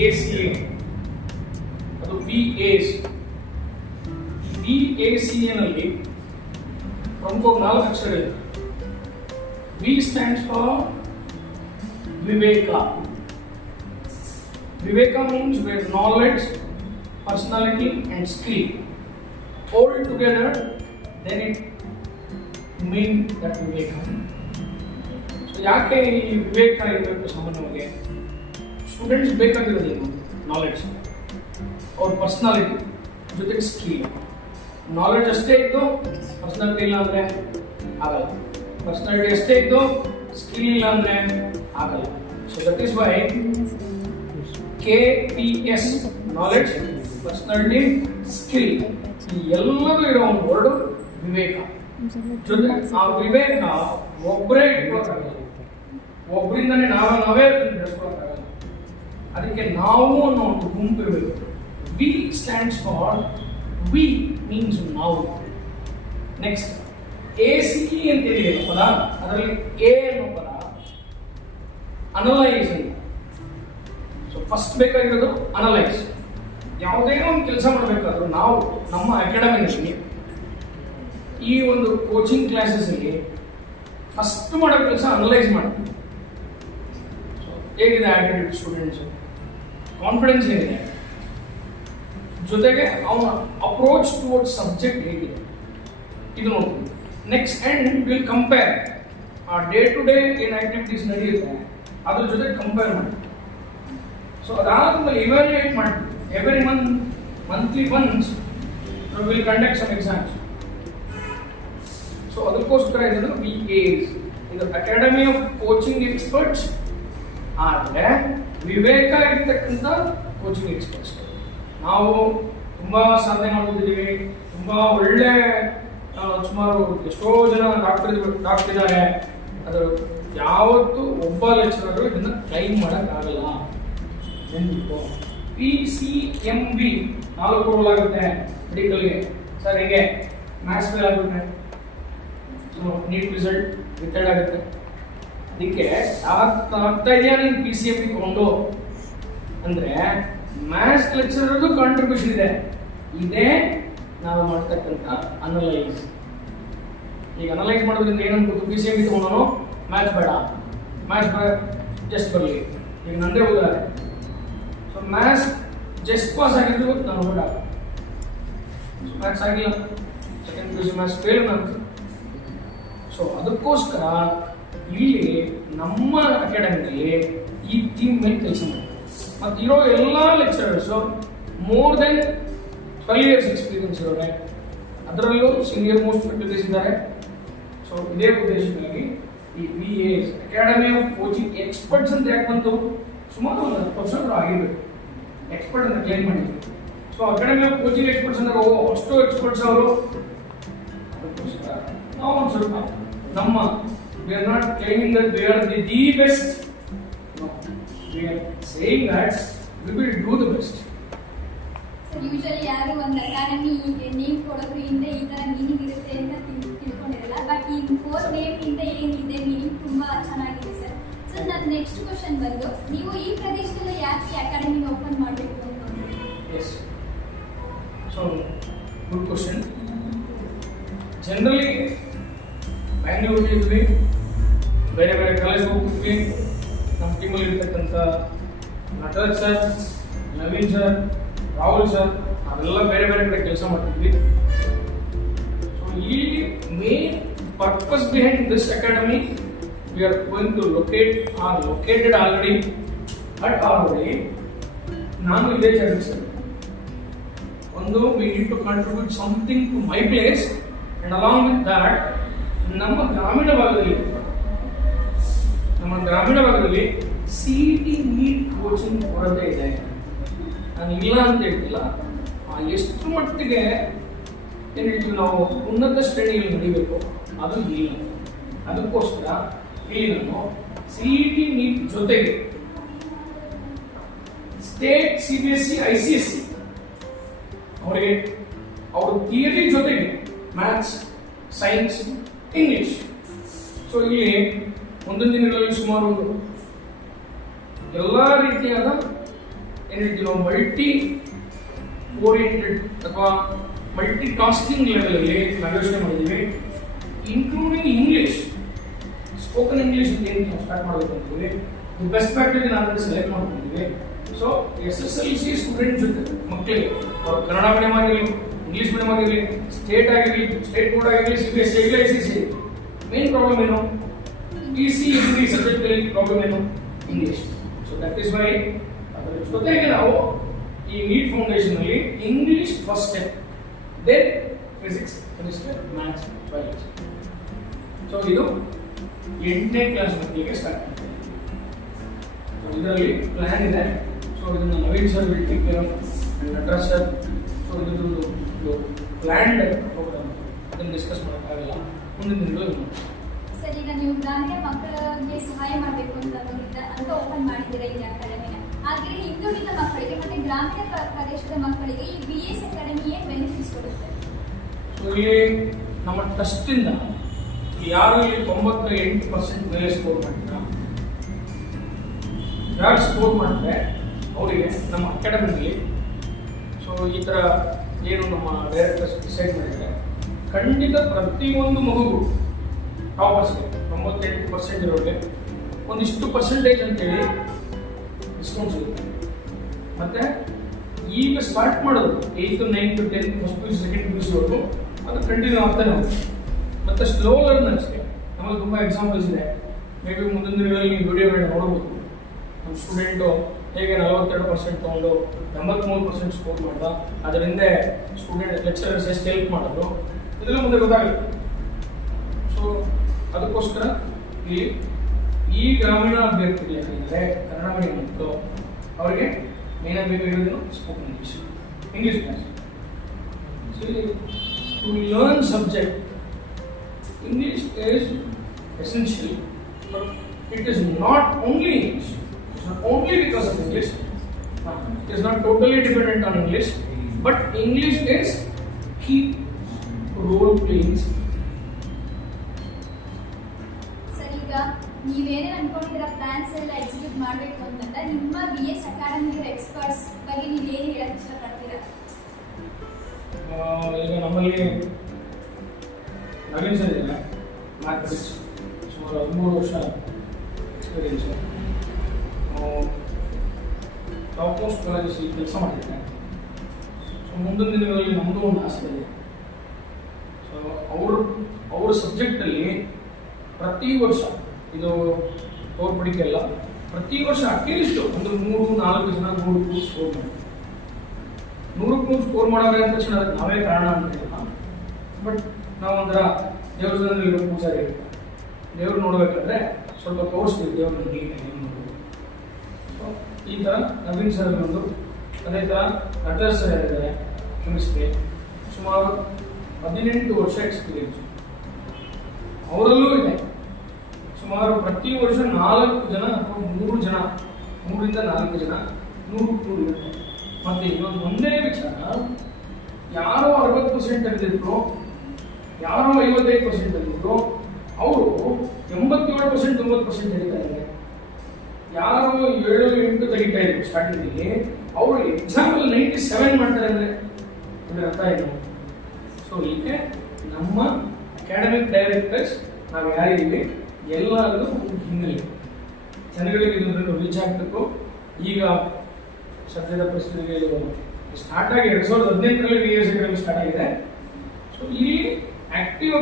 ACA, ಅದು VAs. VACA ನಲ್ಲಿ ಪ್ರಮುಖ 4 ಅಕ್ಷರ ಇದೆ. V stands for Viveka. Viveka means where knowledge, personality and skill all together, then it means that Viveka. So ಯಾಕೆ ಈ ವಿವೇಕ ಇರಬೇಕು ಸಾಮಾನ್ಯವಾಗಿ? ಸ್ಟೂಡೆಂಟ್ಸ್ ಬೇಕಾಗಿರೋದೇನು? ನಾಲೆಡ್ಜ್, ಅವ್ರ ಪರ್ಸನಾಲಿಟಿ ಜೊತೆಗೆ ಸ್ಕಿಲ್. ನಾಲೆಡ್ಜ್ ಅಷ್ಟೇ ಇದ್ದು ಪರ್ಸನಾಲಿಟಿ ಇಲ್ಲ ಅಂದರೆ ಆಗಲ್ಲ. ಪರ್ಸನಾಲಿಟಿ ಅಷ್ಟೇ ಇದ್ದು ಸ್ಕಿಲ್ ಇಲ್ಲ ಅಂದರೆ ಆಗಲ್ಲ. So that is why KPS, knowledge, personality, skill, ಈ ಎಲ್ಲದೂ ಇರೋ ಒಂದು ವರ್ಡು ವಿವೇಕ. ಜೊತೆ ಆ ವಿವೇಕ ಒಬ್ಬರೇ ಇಟ್ಕೊಳಕ್ಕಾಗಲ್ಲ, ಒಬ್ಬರಿಂದನೇ ನಾವೇ ಬೆಳೆಸ್ಕೊಳಕ್ಕಾಗಲ್ಲ. ಅದಕ್ಕೆ ನಾವು ಅನ್ನೋ ಒಂದು ಗುಂಪು ಇರಬೇಕು. V stands for V means ನಾವು. ನೆಕ್ಸ್ಟ್ ACE ಅಂತ ಇದೆ ಪದ, ಅದರಲ್ಲಿ ಎ ಅನ್ನೋ ಪದ ಅನಲೈಸ್ ಅಂತ. ಸೊ ಫಸ್ಟ್ ಬೇಕಾಗಿರೋದು ಅನಲೈಸ್. ಯಾವುದೇ ಒಂದು ಕೆಲಸ ಮಾಡಬೇಕಾದ್ರೂ ನಾವು ನಮ್ಮ ಅಕಾಡೆಮಿನಲ್ಲಿ ಈ ಒಂದು ಕೋಚಿಂಗ್ ಕ್ಲಾಸಸ್ಸಲ್ಲಿ ಫಸ್ಟ್ ಮಾಡೋ ಕೆಲಸ ಅನಲೈಸ್ ಮಾಡ್ತೀವಿ. ಸೊ ಹೇಗಿದೆ ಆಟಿಟ್ಯೂಡ್ ಸ್ಟೂಡೆಂಟ್ಸ್, ಕಾನ್ಫಿಡೆನ್ಸ್ ಏನಿದೆ, ಜೊತೆಗೆ ಅವನ ಅಪ್ರೋಚ್ ಟುವರ್ಡ್ಸ್ ಸಬ್ಜೆಕ್ಟ್ ಹೇಗಿದೆ, ಇದು ನೋಡ್ತೀವಿ. ನೆಕ್ಸ್ಟ್ ಅಂಡ್ ವಿಲ್ ಕಂಪೇರ್ ಆ ಡೇ ಟು ಡೇ ಏನು ಆಕ್ಟಿವಿಟೀಸ್ ನಡೆಯುತ್ತೆ ಅದ್ರ ಜೊತೆ ಕಂಪೇರ್ ಮಾಡ್ತೀವಿ. ಸೊ ಅದಾದ್ಮೇಲೆ ಇವ್ಯಾಲ್ಯೂಯೇಟ್ ಮಾಡ್ತೀವಿ. Every monthly once will conduct some exams. So ಅದಕ್ಕೋಸ್ಕರ ಇದನ್ನು VAs, ಇದು ಅಕಾಡೆಮಿ ಆಫ್ ಕೋಚಿಂಗ್ ಎಕ್ಸ್ಪರ್ಟ್ಸ್. ಆದರೆ ವಿವೇಕ ಇರ್ತಕ್ಕಂಥ ಕೋಚಿಂಗ್ ಎಕ್ಸ್ಪರ್ಟ್ಸ್. ನಾವು ತುಂಬಾ ಸಾಧನೆ ಮಾಡ್ತಿದ್ದೀವಿ, ತುಂಬಾ ಒಳ್ಳೆ ಸುಮಾರು ಎಷ್ಟೋ ಜನ ಡಾಕ್ಟರ್ ಇದ್ದಾರೆ. ಅದು ಯಾವತ್ತೂ ಒಬ್ಬ ಲೆಕ್ಚರರು ಇದನ್ನ ಕ್ಲೈಮ್ ಮಾಡೋಕ್ಕಾಗಲ್ಲ. PCMB 4 ರೋಲ್ ಆಗುತ್ತೆ ಮೆಡಿಕಲ್ಗೆ. ಸರ್ ಹೇಗೆ ಮ್ಯಾಥ್ಸ್ ಫೇಲ್ ಆಗುತ್ತೆ, ಸೊ ನೀಟ್ ರಿಸಲ್ಟ್ ರಿಟೈರ್ಡ್ ಆಗುತ್ತೆ. ಅದಕ್ಕೆ ಆಗ್ತಾ ಇದೆಯಾ ನೀನು PCMB ತಗೊಂಡು ಅಂದರೆ ಮ್ಯಾಥ್ಸ್ ಲೆಕ್ಚರರ್ದು ಕಾಂಟ್ರಿಬ್ಯೂಷನ್ ಇದೆ. ಇದೇ ನಾವು ಮಾಡ್ತಕ್ಕಂಥ ಅನಲೈಸ್. ಈಗ ಅನಲೈಸ್ ಮಾಡೋದ್ರಿಂದ ಏನನ್ಬೋದು? PCMB ತಗೊಂಡು ಮ್ಯಾಥ್ಸ್ ಬೇಡ, ಜಸ್ಟ್ ಬರಲಿ. ಈಗ ನಂದೇ ಉದಾಹರಣೆ, ಸೊ ಮ್ಯಾಥ್ಸ್ ಜಸ್ಟ್ ಪಾಸ್ ಆಗಿದ್ದು ನಾನು ಬೇಡ, ಮ್ಯಾಥ್ಸ್ ಆಗಿಲ್ಲ, ಸೆಕೆಂಡ್ PUC ಮ್ಯಾಥ್ಸ್ ಫೇಲ್ ನಾನು. ಸೊ ಅದಕ್ಕೋಸ್ಕರ ಇಲ್ಲಿ ನಮ್ಮ ಅಕಾಡೆಮಿಯಲ್ಲಿ ಈ ಥೀಮ್ ಮೇಲೆ ಕೆಲಸ ಮಾಡಿ. ಮತ್ತು ಇರೋ ಎಲ್ಲ lecturers more than 12 years experience ಇರೋರೆ, ಅದರಲ್ಲೂ ಸೀನಿಯರ್ ಮೋಸ್ಟ್ ಫ್ಯಾಕಲ್ಟೀಸ್ ಇದ್ದಾರೆ. ಸೊ ಇದೇ ಉದ್ದೇಶಕ್ಕಾಗಿ ಈ VAs academy of coaching experts ಅಂತ ಯಾಕೆ ಬಂತು? ಸುಮಾರು 10 ವರ್ಷ ಆಗಿರ್ಬೇಕು ಎಕ್ಸ್ಪರ್ಟ್ ಅಂತ ಕ್ಲೈಮ್ ಮಾಡಿದ್ರು. So academy of coaching experts ಅಂದ್ರೆ ಅಷ್ಟು ಎಕ್ಸ್ಪರ್ಟ್ಸ್ ಅವರು. ಅದಕ್ಕೋಸ್ಕರ ನಾವು ಒಂದು ಸ್ವಲ್ಪ ನಮ್ಮ we are not claiming that we are the best. No, we are saying that we will do the best. So usually ಯಾರು ಒಂದು ಅಕಾಡೆಮಿ ನೇಮ್ ಕೊಡೋದ್ರಿಂದ ಈ ತರ ಮೀನಿಂಗ್ ಇರುತ್ತೆ ಅಂತ ತಿಳ್ಕೊಂಡಿರಲ್ಲ. ಬಟ್ ಈ 4 ನೇಮ್ ಇಂದ ಏನಿದೆ ಮೀನಿಂಗ್ ತುಂಬಾ ಚೆನ್ನಾಗಿದೆ ಸರ್. ಸರ್ ನನ್ನ ನೆಕ್ಸ್ಟ್ ಕ್ವಶನ್ ಬಂದು, ನೀವು ಈ ಪ್ರದೇಶದಲ್ಲಿ ಯಾಕೆ ಅಕಾಡೆಮಿ ಓಪನ್ ಮಾಡಬೇಕು ಅಂತ? Yes, so good question. Generally ಬ್ಯಾಂಗ್ಳೂರಿಗೆ ಇದ್ವಿ, ಬೇರೆ ಬೇರೆ ಕಾಲೇಜ್ ಹೋಗ್ತಿದ್ವಿ. ನಮ್ಮ ಟೀಮಲ್ಲಿ ಇರ್ತಕ್ಕಂಥ Natraj sir, Naveen sir, Rahul sir, ನಾವೆಲ್ಲ ಬೇರೆ ಬೇರೆ ಕಡೆ ಕೆಲಸ ಮಾಡ್ತಿದ್ವಿ. ಸೊ ಈ main purpose behind this academy, we are going to located already at our way. ನಾನು ಇದೇ ಚಾಲೆಂಜ್ ಸರ್. ಒಂದು we need to contribute something to my place, and along with that ನಮ್ಮ ಗ್ರಾಮೀಣ ಭಾಗದಲ್ಲಿ CET ನೀಟ್ ಕೋಚಿಂಗ್ ಕೊರತೆ ಇದೆ. ನಾನು ಇಲ್ಲ ಅಂತ ಹೇಳ್ತಿಲ್ಲ, ಎಷ್ಟು ಮಟ್ಟಿಗೆ ಏನು ಹೇಳ್ತೀವಿ ನಾವು ಉನ್ನತ ಶ್ರೇಣಿಯಲ್ಲಿ ನಡಿಬೇಕು ಅದು ಇಲ್ಲ. ಅದಕ್ಕೋಸ್ಕರ ಇಲ್ಲಿ ನಾನು CET ನೀಟ್ ಜೊತೆಗೆ ಸ್ಟೇಟ್ CBSE ICSE ಅವರಿಗೆ ಅವ್ರ ಥಿಯರಿ ಜೊತೆಗೆ ಮ್ಯಾಥ್ಸ್, ಸೈನ್ಸ್, ಇಂಗ್ಲಿಷ್. ಸೊ ಇಲ್ಲಿ ಮುಂದಿನ ದಿನಗಳಲ್ಲಿ ಸುಮಾರು ಎಲ್ಲ ರೀತಿಯಾದ ಏನು ಹೇಳ್ತೀವಿ ನಾವು ಮಲ್ಟಿ ಓರಿಯೆಂಟೆಡ್ ಅಥವಾ ಮಲ್ಟಿ ಟಾಸ್ಕಿಂಗ್ ಲೆವೆಲಲ್ಲಿ ನಾವು ಯೋಚನೆ ಮಾಡಿದ್ದೀವಿ, ಇನ್ಕ್ಲೂಡಿಂಗ್ ಇಂಗ್ಲೀಷ್, ಸ್ಪೋಕನ್ ಇಂಗ್ಲೀಷ್ ಏನು ನಾವು ಸ್ಟಾರ್ಟ್ ಮಾಡಬೇಕು ಅಂತೀವಿ. ಬೆಸ್ಟ್ ಫ್ಯಾಕ್ಟರಿ ನಾನು ಸೆಲೆಕ್ಟ್ ಮಾಡ್ಕೊಂಡಿದ್ದೀವಿ. ಸೊ SSLC ಸ್ಟೂಡೆಂಟ್ ಜೊತೆ ಮಕ್ಕಳಿಗೆ ಅವ್ರು ಕನ್ನಡ ಮೀಡಿಯಂ ಆಗಿರಲಿ, ಇಂಗ್ಲೀಷ್ ಮೀಡಿಯಂ ಆಗಿರಲಿ, ಸ್ಟೇಟ್ ಆಗಿರಲಿ, ಸ್ಟೇಟ್ ಬೋರ್ಡ್ ಆಗಿರಲಿ, CBSE ಆಗಿರಲಿ, ICC, ಮೇನ್ ಪ್ರಾಬ್ಲಮ್ ಏನು? PC ಸಬ್ಜೆಕ್ಟ್ ಅಲ್ಲಿ ಪ್ರಾಬ್ಲಮ್ ಏನು? English. So that is why ಅದರ ಜೊತೆಗೆ ನಾವು ಈ ನೀಟ್ ಫೌಂಡೇಶನ್ ಅಲ್ಲಿ English first step, then physics, chemistry, maths, biology. So ಇದು 8ನೇ ಕ್ಲಾಸ್ ಮಕ್ಕಳಿಗೆ ಸ್ಟಾರ್ಟ್ ಮಾಡ್ತೀವಿ. ಸೊ ಇದರಲ್ಲಿ ಪ್ಲಾನ್ ಇದೆ. ಸೊ ಇದನ್ನು Naveen sir will take care of, Nataraj sir. So ಇದೊಂದು ಪ್ಲ್ಯಾಂಡ್ ಪ್ರೋಗ್ರಾಮ್, ಅದನ್ನು ಡಿಸ್ಕಸ್ ಮಾಡೋಕ್ಕಾಗಲ್ಲ, ಮುಂದಿನ ದಿನಗಳಲ್ಲಿ. ಸರ್, ಈಗ ನೀವು ಗ್ರಾಮೀಣ ಮಕ್ಕಳಿಗೆ ಸಹಾಯ ಮಾಡಬೇಕು ಅಂತ ಓಪನ್ ಮಾಡಿದ್ದೀರಾ ಈ ಅಕಾಡೆಮಿನ. ಹಾಗೆ ಹಿಂದುಳಿದ ಮಕ್ಕಳಿಗೆ ಮತ್ತೆ ಗ್ರಾಮೀಣ ಪ್ರದೇಶದ ಮಕ್ಕಳಿಗೆ ಈ BS ಅಕಾಡೆಮಿ ಏನು ಬೆನಿಫಿಟ್ಸ್ ಕೊಡುತ್ತೆ? ಸೊ ಇಲ್ಲಿ ನಮ್ಮ ಟ್ರಸ್ಟಿಂದ ಯಾರು ಇಲ್ಲಿ 98% ಮೇಲೆ ಸ್ಕೋರ್ ಮಾಡಿದ್ರ, ಯಾರು ಸ್ಕೋರ್ ಮಾಡಿದ್ರೆ ಅವರಿಗೆ ನಮ್ಮ ಅಕಾಡೆಮಿಯಲ್ಲಿ, ಸೊ ಈ ಥರ ಏನು ನಮ್ಮ ಡೈರೆಕ್ಟರ್ಸ್ ಡಿಸೈಡ್ ಮಾಡಿದರೆ ಖಂಡಿತ ಪ್ರತಿಯೊಂದು ಮಗುಗೂ ಟಾಪರ್ಸ್ಗೆ 98% ಇರೋರಿಗೆ ಒಂದಿಷ್ಟು ಪರ್ಸೆಂಟೇಜ್ ಅಂತೇಳಿ ಡಿಸ್ಕೌಂಟ್ ಸಿಗುತ್ತೆ. ಮತ್ತು ಈಗ ಸ್ಟಾರ್ಟ್ ಮಾಡೋದು 8th, 9th, 10th, first PUC, second PUC ಅದು ಕಂಟಿನ್ಯೂ ಆಗ್ತಾನೆ ಹೋಗುತ್ತೆ. ಮತ್ತು ಸ್ಲೋ ಲರ್ನರ್ಸ್ಗೆ ನಮಗೆ ತುಂಬ ಎಕ್ಸಾಂಪಲ್ಸ್ ಇದೆ. ಮೇ ಬಿ ಮುಂದಿನ ದಿನಗಳಲ್ಲಿ ನೀವು ವಿಡಿಯೋಗಳನ್ನ ನೋಡ್ಬೋದು. ನಮ್ಮ ಸ್ಟೂಡೆಂಟು ಹೇಗೆ 42% ತೊಗೊಂಡು 83% ಸ್ಕೋರ್ ಮಾಡ್ದ, ಅದರಿಂದ ಸ್ಟೂಡೆಂಟ್ ಲೆಕ್ಚರರ್ಸ್ ಎಷ್ಟು ಹೆಲ್ಪ್ ಮಾಡೋದು, ಇದೆಲ್ಲ ಮುಂದೆ ಗೊತ್ತಾಗುತ್ತೆ. ಸೊ ಅದಕ್ಕೋಸ್ಕರ ಈ ಗ್ರಾಮೀಣ ಅಭ್ಯರ್ಥಿಗಳು ಏನಿದ್ದಾರೆ ಕನ್ನಡ ಮೀಡಿಯಂ ಮತ್ತು ಅವರಿಗೆ ಮೇನಾಗಿ ಬೇಕಾಗಿರೋದು spoken English class. So to learn subject English is essential, but it is not only English. It's not only because of English. It is not totally dependent on English, but English is key role playing. Sir, ಈಗ ನೀವೇನೇನು ಅನ್ಕೊಂಡಿದ್ದೀರಾ plants ಎಲ್ಲ execute ಮಾಡಬೇಕು ಅಂತಂದ್ರೆ ನಿಮ್ಮ BS ಅಕಾಡೆಮಿಯ experts ಬಗ್ಗೆ ನೀವೇನು ಹೇಳಕ್ ಇಷ್ಟಪಡ್ತೀರಾ? ಈಗ ನಮ್ಮಲ್ಲಿ ನವೀನ್ ಸರ್ ಇದ್ದಾರೆ, ಮ್ಯಾಥಮೆಟಿಕ್ಸ್ ಸುಮಾರು 13 ವರ್ಷ ಎಕ್ಸ್ಪೀರಿಯನ್ಸು. ಟಾಪ್ ಮೋಸ್ಟ್ ಕಾಲೇಜಸ್ ಕೆಲಸ ಮಾಡಿದ್ದಾರೆ. ಸೊ ಮುಂದಿನ ದಿನಗಳಲ್ಲಿ ನಮ್ಮದು ಒಂದು ಆಸೆ ಇದೆ. ಸೊ ಅವ್ರ ಸಬ್ಜೆಕ್ಟಲ್ಲಿ ಪ್ರತಿ ವರ್ಷ, ಇದು ಅವ್ರ ಪಡಿಕೆ ಅಲ್ಲ, ಪ್ರತಿ ವರ್ಷ ಅಟ್ಲೀಸ್ಟ್ ಒಂದು 3-4 ಜನ 100 ಸ್ಕೋರ್ ಮಾಡಿ 100 ಸ್ಕೋರ್ ಮಾಡೋರೆ ಅಂತ ತಕ್ಷಣ ಅದಕ್ಕೆ ನಾವೇ ಕಾರಣ ಅಂತ ಹೇಳಿಲ್ಲ. ಬಟ್ ನಾವು ಒಂಥರ ದೇವಸ್ಥಾನದಲ್ಲಿ ಪೂಜಾರಿ ಇರ್ತಾರೆ, ದೇವ್ರು ನೋಡ್ಬೇಕಾದ್ರೆ ಸ್ವಲ್ಪ ತೋರಿಸ್ತೀವಿ ದೇವ್ರನ್ನ ನೀಟಾಗಿ ಏನು ನೋಡ್ಬೋದು. ಸೊ ಈ ಥರ ನವೀನ್ ಸರ್ ಒಂದು, ಅದೇ ಥರ ನಟರಾಜ್ ಸರ್ ಇದ್ದಾರೆ, ಕೆಮಿಸ್ಟ್ರಿ, ಸುಮಾರು 18 ವರ್ಷ ಎಕ್ಸ್ಪೀರಿಯನ್ಸು ಅವರಲ್ಲೂ ಇದೆ. ಸುಮಾರು ಪ್ರತಿ ವರ್ಷ 4 ಜನ ಅಥವಾ 3 ಜನ, 3ರಿಂದ 4 ಜನ 100 ಇರುತ್ತೆ. ಮತ್ತು ಇನ್ನೊಂದು ಒಂದೇ ವಿಚಾರ, ಯಾರೋ 60% ತೆಗೆದಿದ್ರು, ಯಾರೋ 55% ತೆಗೆದಿದ್ರು, ಅವರು 87%, 90% ತೆಗಿತಾ ಇದ್ದಾರೆ. ಯಾರು 7-8 ತೆಗಿತಾ ಇದ್ರು ಸ್ಟಾರ್ಟಿಂಗಲ್ಲಿ, ಅವರು ಎಕ್ಸಾಂಪಲ್ 97 ಮಾಡ್ತಾರೆ ಅಂದರೆ ಇದರ ಅರ್ಥ ಏನು? ಸೊ ಹೀಗೆ ನಮ್ಮ ಅಕಾಡೆಮಿಕ್ ಡೈರೆಕ್ಟರ್ಸ್ ನಾವು ಯಾರಿದ್ದೀವಿ ಎಲ್ಲರಿಗೂ ಹಿನ್ನೆಲೆ ಜನಗಳಿಗೆ ಇದನ್ನು ರೀಚ್ ಆಗಬೇಕು. ಈಗ ಸದ್ಯದ ಪರಿಸ್ಥಿತಿಗೆ ಇದು ಸ್ಟಾರ್ಟ್ ಆಗಿ 2018ರಲ್ಲಿ BS ಅಕಾಡೆಮಿ ಸ್ಟಾರ್ಟ್ ಆಗಿದೆ. ಸೊ ಇಲ್ಲಿ ಆಕ್ಟಿವ್